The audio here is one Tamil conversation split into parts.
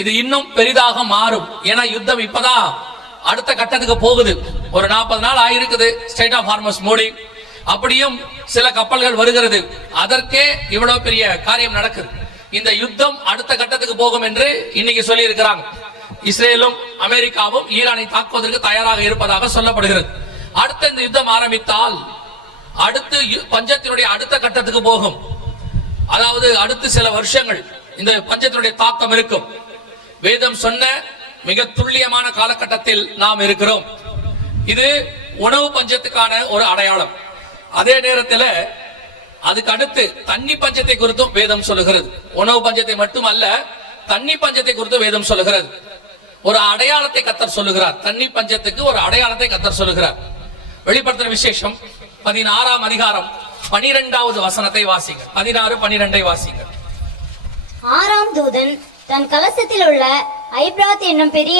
இது இன்னும் பெரிதாக மாறும். ஏன்னா யுத்தம் இப்பதான் அடுத்த கட்டத்துக்கு போகுது. ஒரு 40 நாள் ஆயிருக்குது ஸ்ட்ரெய்ட் ஆஃப் ஹார்மஸ் மூடி, அப்படியும் சில கப்பல்கள் வருகிறது. அதற்கே இவ்வளவு பெரிய காரியம் நடக்குது. இந்த யுத்தம் அடுத்த கட்டத்துக்கு போகும் என்று இன்னைக்கு சொல்லி இருக்கிறாங்க. இஸ்ரேலும் அமெரிக்காவும் ஈரானை தாக்குவதற்கு தயாராக இருப்பதாக சொல்லப்படுகிறது. அடுத்த இந்த யுத்தம் ஆரம்பித்தால் அடுத்து பஞ்சத்தினுடைய அடுத்த கட்டத்துக்கு போகும். அதாவது அடுத்து சில வருஷங்கள் இந்த பஞ்சத்தினுடைய தாக்கம் இருக்கும். வேதம் சொன்ன மிக துல்லியமான காலகட்டத்தில் நாம் இருக்கிறோம். இது உணவு பஞ்சத்துக்கான ஒரு அடையாளம். அதே நேரத்தில் அதுக்கு அடுத்து தண்ணி பஞ்சத்தை குறித்தும் வேதம் சொல்லுகிறது. உணவு பஞ்சத்தை மட்டுமல்ல, தண்ணி பஞ்சத்தை குறித்து வேதம் சொல்லுகிறது. ஒரு அடையாளத்தை கர்த்தர் சொல்லுகிறார். தண்ணி பஞ்சத்துக்கு ஒரு அடையாளத்தை கர்த்தர் சொல்லுகிறார். வெளிப்படுத்தின விசேஷம் 16ஆம் அதிகாரம் 12வது வசனத்தை வாசிங்க. 16-12 வாசிங்க. 6ஆம் தூதன் தன் கலசத்தில் உள்ள ஐப்ராத் என்னும் பெரிய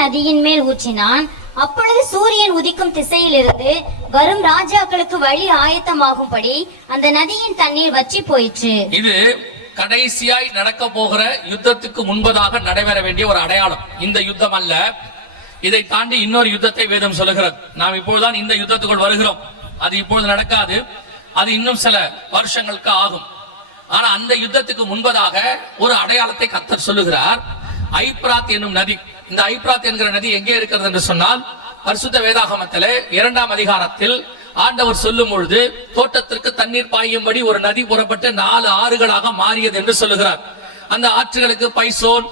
நதியின் மேல் ஊற்றினான். அப்பொழுது சூரியன் உதிக்கும் திசையிலிருந்து வரும் ராஜாக்களுக்கு வழி ஆயத்தமாகும்படி அந்த நதியின் தண்ணீர் வற்றி போயிற்று. இது கடைசியாய் நடக்க போகிற யுத்தத்துக்கு முன்பதாக நடைபெற வேண்டிய ஒரு அடையாளம். இந்த யுத்தம் அல்ல, இதை தாண்டி இன்னொரு யுத்தத்தை வேதம் சொல்லுகிறது. நாம் இப்பொழுதுதான் இந்த யுத்தத்துக்குள் வருகிறோம். அது இப்பொழுது நடக்காது, அது இன்னும் சில வருஷங்களுக்கு ஆகும். ஆனா அந்த யுத்தத்துக்கு முன்பதாக ஒரு அடையாளத்தை கர்த்தர் சொல்லுகிறார். ஐப்ராத் என்னும் நதி. இந்த ஐப்ராத் என்கிற நதி எங்கே இருக்கிறது என்று சொன்னால், பரிசுத்த வேதாகமத்திலே 2ஆம் அதிகாரத்தில் ஆண்டவர் சொல்லும் பொழுது தோட்டத்திற்கு தண்ணீர் பாயும்படி ஒரு நதி புறப்பட்டு 4 ஆறுகளாக மாறியது என்று சொல்லுகிறார். அந்த ஆற்றுகளுக்கு பைசோன்,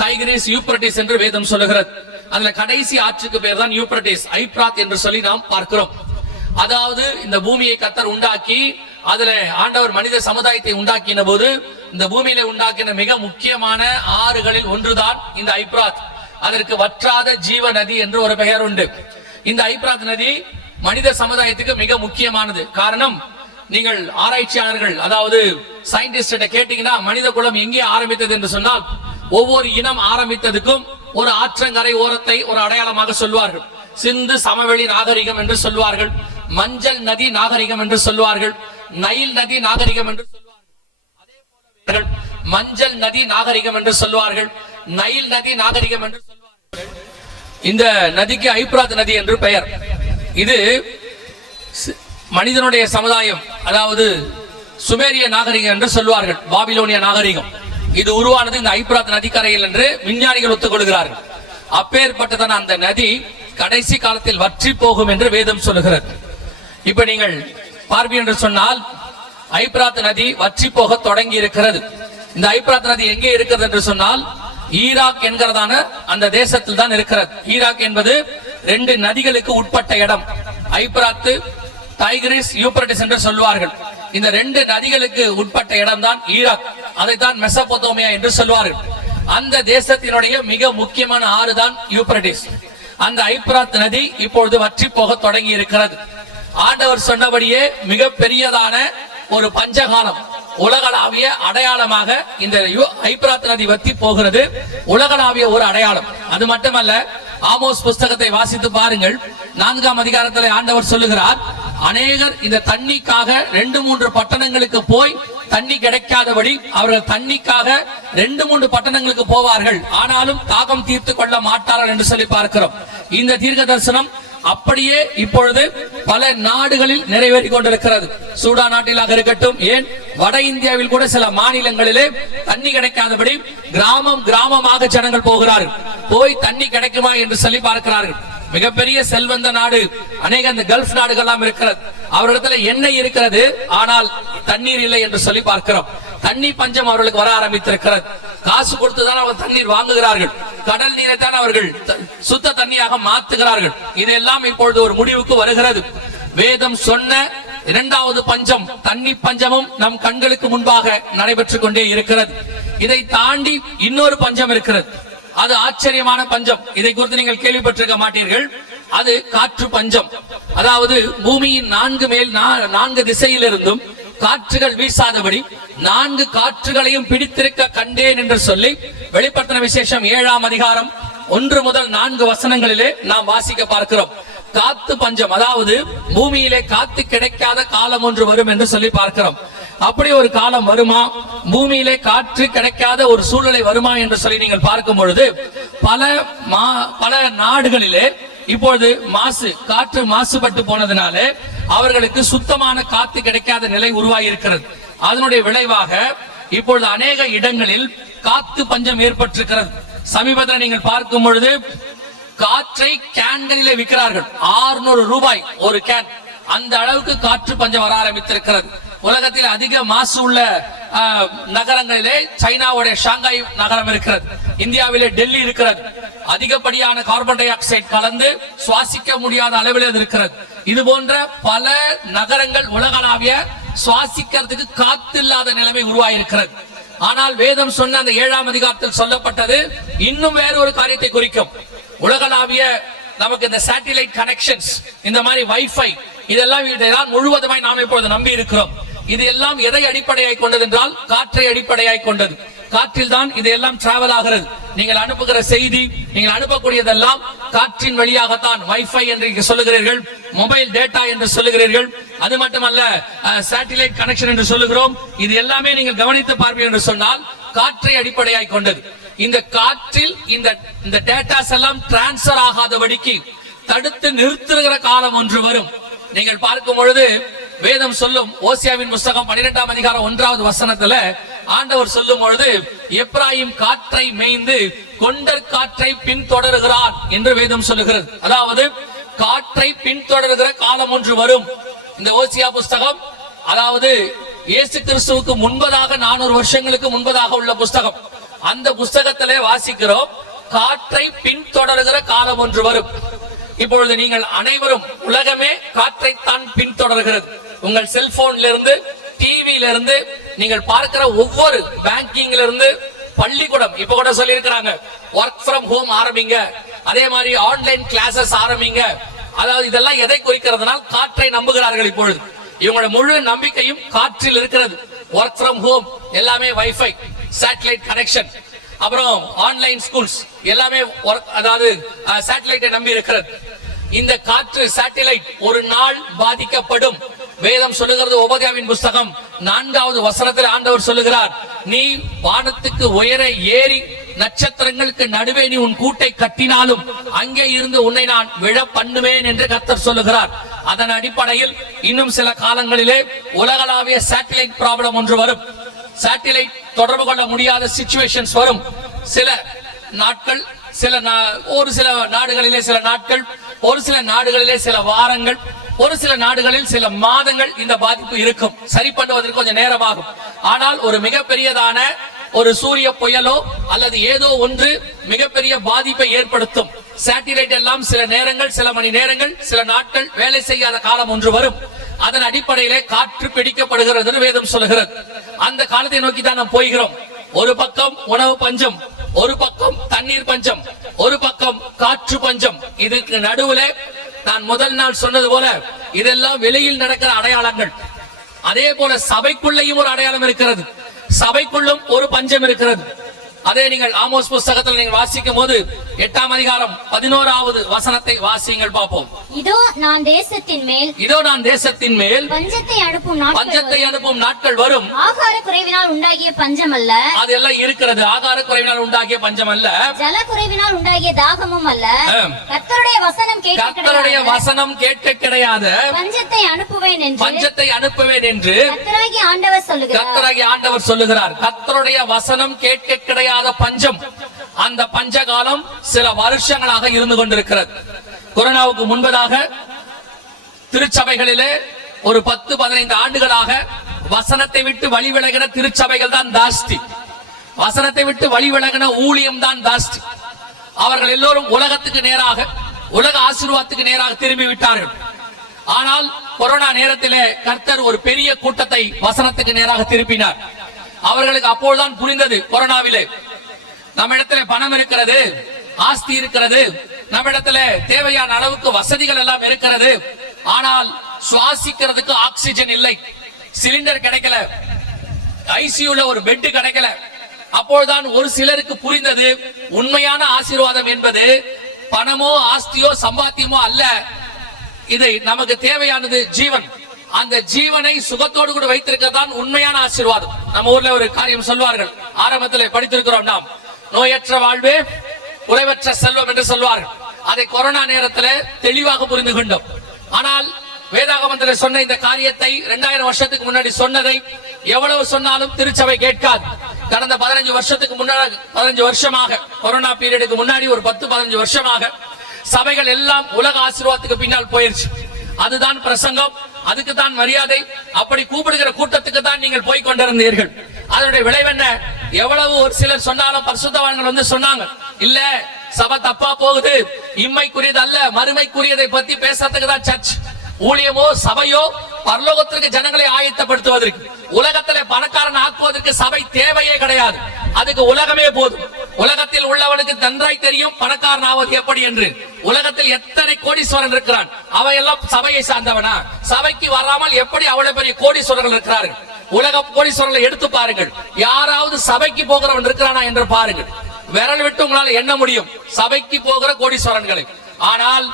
டைகிரிஸ், யூப்ரட்டிஸ் என்று வேதம் சொல்லுகிறது. அதுல கடைசி ஆற்றுக்கு பேர் தான் யூப்ரட்டிஸ், ஐப்ராத் என்று சொல்லி நாம் பார்க்கிறோம். அதாவது இந்த பூமியை கர்த்தர் உண்டாக்கி அதுல ஆண்டவர் மனித சமுதாயத்தை உண்டாக்கின போது இந்த பூமியில உண்டாக்கின மிக முக்கியமான ஆறுகளில் ஒன்றுதான் இந்த ஐப்ராத். அதற்கு வற்றாத ஜீவ நதி என்று ஒரு பெயர் உண்டு. இந்த ஐப்ராத் நதி மனித சமுதாயத்துக்கு மிக முக்கியமானது. காரணம், நீங்கள் ஆராய்ச்சியாளர்கள், அதாவது சயின்டிஸ்ட கேட்டீங்கன்னா மனித குலம் எங்கே ஆரம்பித்தது என்று சொன்னால், ஒவ்வொரு இனம் ஆரம்பித்ததுக்கும் ஒரு ஆற்றங்கரை ஓரத்தை ஒரு அடையாளமாக சொல்வார்கள். சிந்து சமவெளி நாகரிகம் என்று சொல்வார்கள், மஞ்சள் நதி நாகரிகம் என்று சொல்வார்கள், நைல் நதி நாகரிகம் என்று சொல்வார்கள், மஞ்சள் நதி நாகரிகம் என்று சொல்வார்கள், நைல் நதி நாகரிகம் என்று சொல்வார்கள். இந்த நதிக்கு ஐப்ராத் நதி என்று பெயர். இது மனிதனுடைய சமுதாயம், அதாவது சுமேரிய நாகரிகம் என்று சொல்வார்கள், பாபிலோனிய நாகரிகம். இது உருவானது இந்த ஐப்ராத் நதிக்கரையில் என்று விஞ்ஞானிகள் ஒத்துக்கொள்கிறார்கள். அப்பேற்பட்டதான அந்த நதி கடைசி காலத்தில் வற்றி போகும் என்று வேதம் சொல்லுகிறது. இப்ப நீங்கள் பார்ப்பீர்கள் என்று சொன்னால், ஐப்ராத் நதி வற்றி போக தொடங்கி இருக்கிறது. இந்த ஐப்ராத் நதி எங்கே இருக்கிறது என்று சொன்னால், ஈராக் என்கிறதான அந்த தேசத்தில் தான் இருக்கிறது. ஈராக் என்பது 2 நதிகளுக்கு உட்பட்ட இடம். ஐப்ராத், டைகிரிஸ், யூப்ரட்டிஸ் என்று சொல்வார்கள். இந்த 2 நதிகளுக்கு உட்பட்ட இடம் தான் ஈராக். அதைத்தான் மெசபொத்தோமியா என்று சொல்வார்கள். அந்த தேசத்தினுடைய மிக முக்கியமான ஆறு தான் யூப்ரட்டிஸ். அந்த ஐப்ராத் நதி இப்பொழுது வற்றி போக தொடங்கி இருக்கிறது. ஆண்டவர் சொன்னபடியே மிக பெரியதான ஒரு பஞ்சகாலம், உலகளாவிய அடையாளமாக இந்த ஐப்ராத் நதி வற்றி போகிறது. உலகளாவிய ஒரு அடையாளம். அது மட்டுமல்ல, ஆமோஸ் புஸ்தகத்தை வாசித்து பாருங்கள். 4ஆம் அதிகாரத்தில் ஆண்டவர் சொல்லுகிறார், அநேகர் இந்த தண்ணிக்காக 2-3 பட்டணங்களுக்கு போய் தண்ணி கிடைக்காதபடி அவர்கள் தண்ணிக்காக 2-3 பட்டணங்களுக்கு போவார்கள், ஆனாலும் தாகம் தீர்த்து கொள்ள மாட்டார்கள் என்று சொல்லி பார்க்கிறோம். இந்த தீர்க்க தரிசனம் அப்படியே இப்பொழுது பல நாடுகளில் நிறைவேறி கொண்டிருக்கிறது. சூடான் நாட்டிலாக இருக்கட்டும், ஏன் வட இந்தியாவில் கூட சில மாநிலங்களிலே தண்ணி கிடைக்காதபடி கிராமமாக ஜனங்கள் போகிறார்கள். போய் தண்ணி கிடைக்குமா என்று சொல்லி பார்க்கிறார்கள். மிகப்பெரிய செல்வந்த நாடு, அநேக அந்த கல்ஃப் நாடுகள் இருக்கிறது. அவர்களிடத்துல எண்ணெய் இருக்கிறது, ஆனால் தண்ணீர் இல்லை என்று சொல்லி பார்க்கிறோம். தண்ணி பஞ்சம் அவர்களுக்கு வர ஆரம்பித்திருக்கிறது. காசு கொடுத்துதான் அவர் தண்ணீர் வாங்குகிறார்கள். கடல் நீரை தான் அவர்கள் சுத்த தண்ணியாக மாத்துகிறார்கள். இதெல்லாம் இப்பொழுது ஒரு முடிவுக்கு வருகிறது. வேதம் சொன்ன 2வது பஞ்சம், தண்ணி பஞ்சமும் நம் கண்களுக்கு முன்பாக நடைபெற்றுக் கொண்டே இருக்கிறது. இதை தாண்டி இன்னொரு பஞ்சம் இருக்கிறது. அது ஆச்சரியமான பஞ்சம். இதை குறித்து நீங்கள் கேள்விப்பட்டிருக்க மாட்டீர்கள். அது காற்று பஞ்சம். அதாவது பூமியின் 4 திசையிலிருந்தும் காற்றுகள் வீசாதபடி 4 காற்றுகளையும் பிடித்திருக்க கண்டேன் என்று சொல்லி வெளிப்படுத்தின விசேஷம் 7ஆம் அதிகாரம் 1 முதல் 4 வசனங்களிலே நாம் வாசிக்க பார்க்கிறோம். காத்து பஞ்சம், அதாவது பூமியிலே காத்து கிடைக்காத காலம் ஒன்று வரும் என்று சொல்லி பார்க்கிறோம். அப்படி ஒரு காலம் வருமா, பூமியிலே காற்று கிடைக்காத ஒரு சூழ்நிலை வருமா என்று சொல்லி நீங்கள் பார்க்கும் பொழுது பல நாடுகளிலே இப்பொழுது காற்று மாசுபட்டு போனதுனால அவர்களுக்கு சுத்தமான காற்று கிடைக்காத நிலை உருவாகி இருக்கிறது. அதனுடைய விளைவாக இப்பொழுது அநேக இடங்களில் காத்து பஞ்சம் ஏற்பட்டிருக்கிறது. சமீபத்தில் நீங்கள் பார்க்கும் பொழுது காற்றை கேன்களிலே விற்கிறார்கள். 600 ரூபாய் ஒரு கேன். அந்த அளவுக்கு காற்று பஞ்சம் வர ஆரம்பித்திருக்கிறது. உலகத்தில் அதிக மாசு உள்ள நகரங்களிலே சைனாவுடைய ஷாங்காய் நகரம் இருக்கிறது, இந்தியாவிலே டெல்லி இருக்கிறது. அதிகப்படியான கார்பன் டை ஆக்சைடு கலந்து சுவாசிக்க முடியாத அளவில் அது இருக்கிறது. இது போன்ற பல நகரங்கள் உலகளாவிய சுவாசிக்கிறதுக்கு காத்து இல்லாத நிலைமை உருவாயிருக்கிறது. ஆனால் வேதம் சொன்ன அந்த 7ஆம் அதிகாரத்தில் சொல்லப்பட்டது இன்னும் வேற ஒரு காரியத்தை குறிக்கும். உலகளாவிய நமக்கு இந்த சேட்டிலைட் கனெக்ஷன்ஸ், இந்த மாதிரி வைஃபை, இதெல்லாம் முழுவதுமாய் நாம் இப்பொழுது நம்பி இருக்கிறோம். இது எல்லாம் எதை அடிப்படையாய் கொண்டது என்றால் காற்றை அடிப்படையாய் கொண்டது. காற்றில் தான் இதெல்லாம் டிராவல் ஆகிறது. நீங்கள் அனுப்புகிற செய்தி, நீங்கள் அனுப்பக்கூடியதெல்லாம் காற்றின் வழியாகத்தான். வைஃபை என்று சொல்லுகிறீர்கள், மொபைல் டேட்டா என்று சொல்லுகிறீர்கள், அது மட்டுமல்ல சேட்டிலைட் கனெக்ஷன் என்று சொல்லுகிறோம். இது எல்லாமே நீங்கள் கவனித்து பார்ப்பீர்கள் என்று சொன்னால் காற்றை அடிப்படையாய் கொண்டது. இந்த காற்றில் இந்த டேட்டாஸ் எல்லாம் டிரான்ஸ்பர் ஆகாதபடிக்கு தடுத்து நிறுத்துகிற காலம் ஒன்று வரும். நீங்கள் பார்க்கும் பொழுது வேதம் சொல்லும், ஓசியாவின் புஸ்தகம் 12ஆம் அதிகாரம் 1வது வசனத்துல ஆண்டவர் சொல்லும் பொழுது, எப்ராயிம் காற்றை மேய்ந்து கொண்டற் காற்றை பின்தொடர்கிறார் என்று வேதம் சொல்லுகிறது. அதாவது காற்றை பின்தொடர்கிற காலம் ஒன்று வரும். இந்த ஓசியா புஸ்தகம், அதாவது இயேசு கிறிஸ்துவுக்கு முன்பதாக 400 வருஷங்களுக்கு முன்பதாக உள்ள புஸ்தகம். அந்த புஸ்தகத்திலே வாசிக்கிறோம், காற்றை பின்தொடர்கிற காலம் ஒன்று வரும். இப்பொழுது நீங்கள் அனைவரும், உலகமே காற்றைத்தான் பின்தொடர்கிறது. உங்கள் செல்போன்ல இருந்து, டிவியில இருந்து, நீங்கள் பார்க்கிற ஒவ்வொரு பேங்கிங்ல இருந்து, பள்ளிக்கூடம் இப்ப கூட சொல்லி இருக்கிறாங்க ஒர்க் ஃப்ரம் ஹோம் ஆரம்பிங்க, அதே மாதிரி ஆன்லைன் கிளாஸஸ் ஆரம்பிங்க. அதாவது இதெல்லாம் எதை குறிக்கிறதுனால் காற்றை நம்புகிறார்கள். இப்பொழுது இவங்களோட முழு நம்பிக்கையும் காற்றில் இருக்கிறது. ஒர்க் ஃப்ரம் ஹோம் எல்லாமே வைஃபை, சேட்டலைட் கனெக்ஷன், அப்புறம் ஆன்லைன் ஸ்கூல்ஸ் எல்லாமே அதாவது சேட்டலைட்டை நம்பி இருக்கிறது. இந்த காற்று சேட்டலைட் ஒரு நாள் பாதிக்கப்படும். வேதம் சொல்லுகிறது, உபதேயாவின் புஸ்தகம் 4வது வசனத்தில் ஆண்டவர் சொல்லுகிறார், நீ வானத்துக்கு உயர ஏறி நட்சத்திரங்களுக்கு நடுவே நீ உன் கூட்டை கட்டினாலும் அங்கே இருந்து உன்னை நான் விழ பண்ணுவேன் என்று கர்த்தர் சொல்லுகிறார். அதன் அடிப்படையில் இன்னும் சில காலங்களிலே உலகளாவிய சேட்டலைட் ப்ராப்ளம் ஒன்று வரும். சேட்டலைட் தொடர்பு கொள்ள முடியாத சிச்சுவேஷன்ஸ் வரும். சில நாட்கள், ஒரு சில நாடுகளிலே சில நாட்கள், ஒரு சில நாடுகளிலே சில வாரங்கள், ஒரு சில நாடுகளில் சில மாதங்கள் இந்த பாதிப்பு இருக்கும். சரி பண்ணுவதற்கு கொஞ்சம் நேரமாகும். ஆனால் ஒரு மிகப்பெரியதான ஒரு சூரிய புயலோ அல்லது ஏதோ ஒன்று மிகப்பெரிய பாதிப்பை ஏற்படுத்தும். சேட்டலைட் எல்லாம் சில நேரங்கள், சில மணி நேரங்கள், சில நாட்கள் வேலை செய்யாத காலம் ஒன்று வரும். அதன் அடிப்படையிலே காற்று பிடிக்கப்படுகிறது வேதம் சொல்லுகிறது. அந்த காலத்தை நோக்கி தான் நாம் போகிறோம். ஒரு பக்கம் உணவு பஞ்சம், ஒரு பக்கம் தண்ணீர் பஞ்சம், ஒரு பக்கம் காற்று பஞ்சம். இதுக்கு நடுவுல நான் முதல் நாள் சொன்னது போல இதெல்லாம் வெளியில் நடக்கிற அடையாளங்கள். அதே போல சபைக்குள்ளேயும் ஒரு அடையாளம் இருக்கிறது. சபைக்குள்ளும் ஒரு பஞ்சம் இருக்கிறது. அதே நீங்கள் ஆமோஸ் புஸ்தகத்தில் நீங்கள் வாசிக்கும் போது 8ஆம் அதிகாரம் 11வது வசனத்தை வாசியுங்கள் பார்ப்போம். இதோ நான் தேசத்தின் மேல் பஞ்சத்தை அனுப்பும் நாட்கள் வரும். ஆகார குறைவினால் உண்டாகிய பஞ்சம் அல்ல. அதெல்லாம் இருக்கிறது. ஆகார குறைவினால் உண்டாகிய பஞ்சம் அல்ல, ஜல குறைவினால் உண்டாகிய தாகமும் அல்ல. கர்த்தருடைய வசனம் கேட்க கிடையாது. பஞ்சத்தை அனுப்புவேன் என்று கர்த்தராகிய ஆண்டவர் சொல்லுகிறார். கர்த்தருடைய வசனம் கேட்க கிடையாது பஞ்சம். அந்த பஞ்ச காலம் சில வருஷங்களாக இருந்து கொண்டிருக்கிறது. கொரோனாவுக்கு முன்பதாக திருச்சபைகளிலே ஒரு 10-15 ஆண்டுகளாக வசனத்தை விட்டு வழி விலகின திருச்சபைகள் தான் ஜாஸ்தி. வசனத்தை விட்டு வழி விலகின ஊழியம் தான் ஜாஸ்தி. அவர்கள் எல்லோரும் உலகத்துக்கு நேராக, உலக ஆசீர்வாதத்துக்கு நேராக திரும்பி விட்டார்கள். ஆனால் கொரோனா நேரத்திலே கர்த்தர் ஒரு பெரிய கூட்டத்தை வசனத்துக்கு நேராக திருப்பினார். அவர்களுக்கு அப்போதுதான் புரிந்தது, கொரோனாவிலே நம்ம இடத்துல பணம் இருக்கிறது, ஆஸ்தி இருக்கிறது, நம்ம இடத்துல தேவையான அளவுக்கு வசதிகள் எல்லாம் இருக்கிறது. ஆனால் சுவாசிக்கிறதுக்கு ஆக்சிஜன் இல்லை, சிலிண்டர் கிடைக்கல, ஐசியூல ஒரு பெட் கிடைக்கல. அப்போதுதான் ஒரு சிலருக்கு புரிந்தது, உண்மையான ஆசீர்வாதம் என்பது பணமோ ஆஸ்தியோ சம்பாத்தியமோ அல்ல. இது நமக்கு தேவையானது ஜீவன். அந்த ஜீவனை சுகத்தோடு கூட வைத்திருக்கதான் உண்மையான ஆசீர்வாதம். நம்ம ஊர்ல ஒரு காரியம் சொல்வார்கள், ஆரம்பத்தில் படித்திருக்கிறோம் நாம், நோயற்ற வாழ்வே குறைவற்ற செல்வம் என்று சொல்வார்கள். அதை கொரோனா நேரத்தில் தெளிவாக புரிந்து கொண்டோம். ஆனால் வேதாகமத்தில் சொன்ன இந்த காரியத்தை 2000 வருஷத்துக்கு முன்னாடி சொன்னதை எவ்வளவு சொன்னாலும் திருச்சபை கேட்காது. கடந்த 15 வருஷத்துக்கு முன்னாடி, 15 வருஷமாக, கொரோனா பீரியடுக்கு முன்னாடி ஒரு 10-15 வருஷமாக சபைகள் எல்லாம் உலக ஆசீர்வாதத்துக்கு பின்னால் போயிருச்சு. அதுதான் பிரசங்கம், அதுக்கு தான் மரியாதை, அப்படி கூப்பிடுகிற கூட்டத்துக்கு தான் நீங்கள் போய் கொண்டிருந்தீர்கள். அதனுடைய விளைவு என்ன? எவ்வளவு ஒரு சிலர் சொன்னாலும் பரிசுத்தவான்கள் வந்து சொன்னாங்க, இல்ல சபை தப்பா போகுது, இம்மைக்குரியது அல்ல மறுமைக்குரியதை பத்தி பேசுறதுக்கு தான் சர்ச். ஊழியமோ சபையோ பரலோகத்திற்கு ஜனங்களை ஆயத்தப்படுத்துவதற்கு, உலகத்திலே பணக்காரன் ஆக்குவதற்கு சபை தேவையே கிடையாது. அதுக்கு உலகமே போதும். உலகத்தில் உள்ளவனுக்கு நன்றாய் தெரியும் பணக்காரன் ஆவது எப்படி என்று. உலகத்தில் எத்தனை கோடீஸ்வரன் இருக்கிறான், அவையெல்லாம் சபையை சார்ந்தவனா? சபைக்கு வராமல் எப்படி அவ்வளவு பெரிய கோடீஸ்வரர்கள் இருக்கிறார்கள்? உலக கோடீஸ்வரர்களை எடுத்து பாருங்கள், யாராவது சபைக்கு போகிறவன் இருக்கிறானா என்று பாருங்கள். விரல் விட்டு உங்களால எண்ண முடியும் சபைக்கு போகிற கோடீஸ்வரன்களை. ஆனால்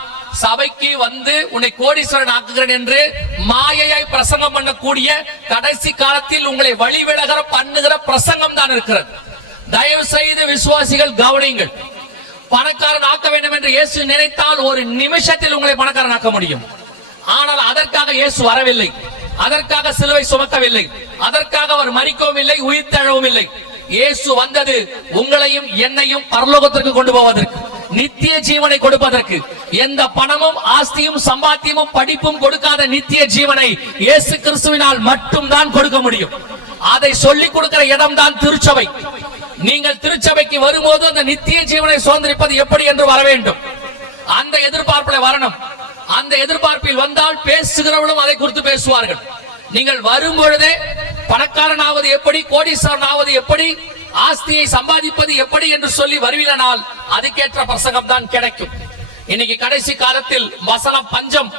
சபைக்கு வந்து உன்னை கோடீஸ்வரன் ஆக்குகிறேன் என்று மாயையாய் பிரசங்கம் பண்ணக்கூடிய கடைசி காலத்தில் உங்களை வழிவிலகிற பண்ணுகிற பிரசங்கம் தான் இருக்கிறது. தயவு செய்து விசுவாசிகள் கவனியுங்கள். பணக்காரன் ஆக்க வேண்டும் என்று இயேசு நினைத்தால் ஒரு நிமிஷத்தில் உங்களை பணக்காரன் ஆக்க முடியும். ஆனால் அதற்காக இயேசு வரவில்லை, அதற்காக சிலுவை சுமக்கவில்லை, அதற்காக அவர் மரிக்கவும் இல்லை, உயிர் தழவும் இல்லை. இயேசு வந்தது உங்களையும் என்னையும் பரலோகத்திற்கு கொண்டு போவதற்கு, நித்திய ஜீவனை கொடுப்பதற்கு. எந்த பணமும் ஆஸ்தியும் சம்பாத்தியமும் படிப்பும் கொடுக்காத நித்திய ஜீவனை இயேசு கிறிஸ்துவினால் மட்டும் தான் கொடுக்க முடியும். அதை சொல்லிக் கொடுக்கிற இடம் தான் திருச்சபை. நீங்கள் திருச்சபைக்கு வரும்போது அந்த நித்திய ஜீவனை சுதந்திரிப்பது எப்படி என்று வர வேண்டும். அந்த எதிர்பார்ப்பில் வரணும். அந்த எதிர்பார்ப்பில் வந்தால் பேசுகிறவர்களும் அதை குறித்து பேசுவார்கள். நீங்கள் வரும் பொழுதே பணக்காரன் ஆவது எப்படி, கோடீஸ்வரன் ஆவது எப்படி, ஆஸ்தியை சம்பாதிப்பது எப்படி என்று சொல்லி வருவீனால் அதுக்கேற்ற பிரசங்கம் தான் கிடைக்கும். இன்னைக்கு கடைசி காலத்தில் வசனம் பஞ்சம்.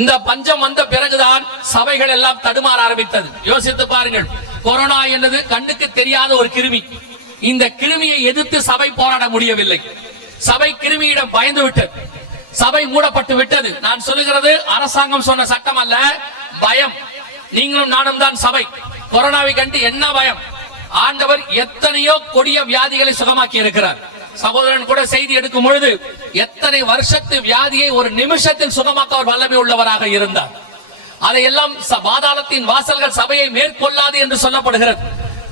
இந்த பஞ்சம் வந்த பிறகுதான் சபைகள் எல்லாம் தடுமாற ஆரம்பித்தது. யோசித்து பாருங்கள், கொரோனா என்பது கண்ணுக்கு தெரியாத ஒரு கிருமி. இந்த கிருமியை எதிர்த்து சபை போராட முடியவில்லை. சபை கிருமியிடம் பயந்து விட்டது, சபை மூடப்பட்டு விட்டது. நான் சொல்லுகிறது அரசாங்கம் சொன்ன சட்டம் அல்ல, பயம். நீங்களும் நானும் தான் சபை. கொரோனாவை கண்டு என்ன பயம்? ஆண்டவர் எத்தனையோ கொடிய வியாதிகளை சுகமாக்கி இருக்கிறார். சகோதரன் கூட செய்தி எடுக்கும் பொழுது எத்தனை வருஷத்து வியாதியை ஒரு நிமிஷத்தில் சுகமாக்க அவர் வல்லமை உள்ளவராக இருந்தார். அதையெல்லாம் பாதாளத்தின் வாசல்கள் சபையை மேற்கொள்ளாது என்று சொல்லப்படுகிறது.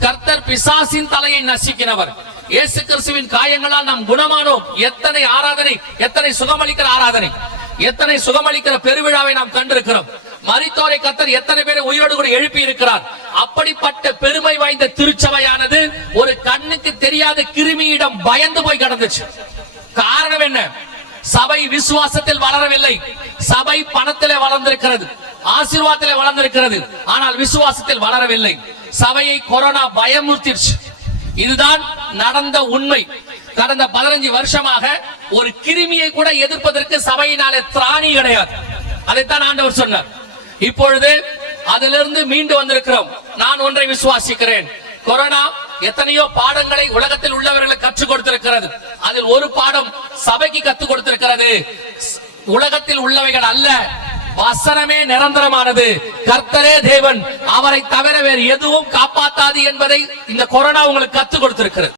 கர்த்தர் பிசாசின் தலையை நசுக்கினவர். இயேசு கிறிஸ்துவின் காயங்களால் நாம் குணமானோம். எத்தனை ஆராதனை, எத்தனை சுகமளிக்கிற ஆராதனை, எத்தனை சுகமளிக்கிற பெருவிழாவை நாம் கண்டிருக்கிறோம். மரித்தோரை கர்த்தர் எத்தனை பேரை உயிரோடு கூட எழுப்பி இருக்கிறார். அப்படிப்பட்ட பெருமை வாய்ந்த திருச்சபையானது ஒரு கண்ணுக்கு தெரியாத கிருமியிடம் பயந்து போய் கடந்துச்சு. காரணம் என்ன? சபை விசுவாசத்தில் வளரவில்லை. சபை பணத்திலே வளர்ந்திருக்கிறது, ஆசீர்வாதத்திலே வளர்ந்திருக்கிறது, ஆனால் விசுவாசத்தில் வளரவில்லை. சபையை கொரோனா பயமுறுத்திடுச்சு. இதுதான் நடந்த உண்மை. கடந்த 15 வருஷமாக ஒரு கிருமியை கூட எதிர்ப்பதற்கு சபையினாலே திராணி கிடையாது. அதைத்தான் ஆண்டவர் சொன்னார். இப்பொழுது அதிலிருந்து மீண்டு வந்திருக்கிறோம். நான் ஒன்றை விசுவாசிக்கிறேன், கொரோனா எத்தனையோ பாடங்களை உலகத்தில் உள்ளவர்களுக்கு கற்றுக் கொடுத்திருக்கிறது. அதில் ஒரு பாடம் சபைக்கு கற்றுக் கொடுத்திருக்கிறது. உலகத்தில் உள்ளவைகள் அல்ல, வசனமே நிரந்தரமானது, கர்த்தரே தேவன், அவரை தவிர வேறு எதுவும் காப்பாற்றாது என்பதை இந்த கொரோனா உங்களுக்கு கற்றுக் கொடுத்திருக்கிறது.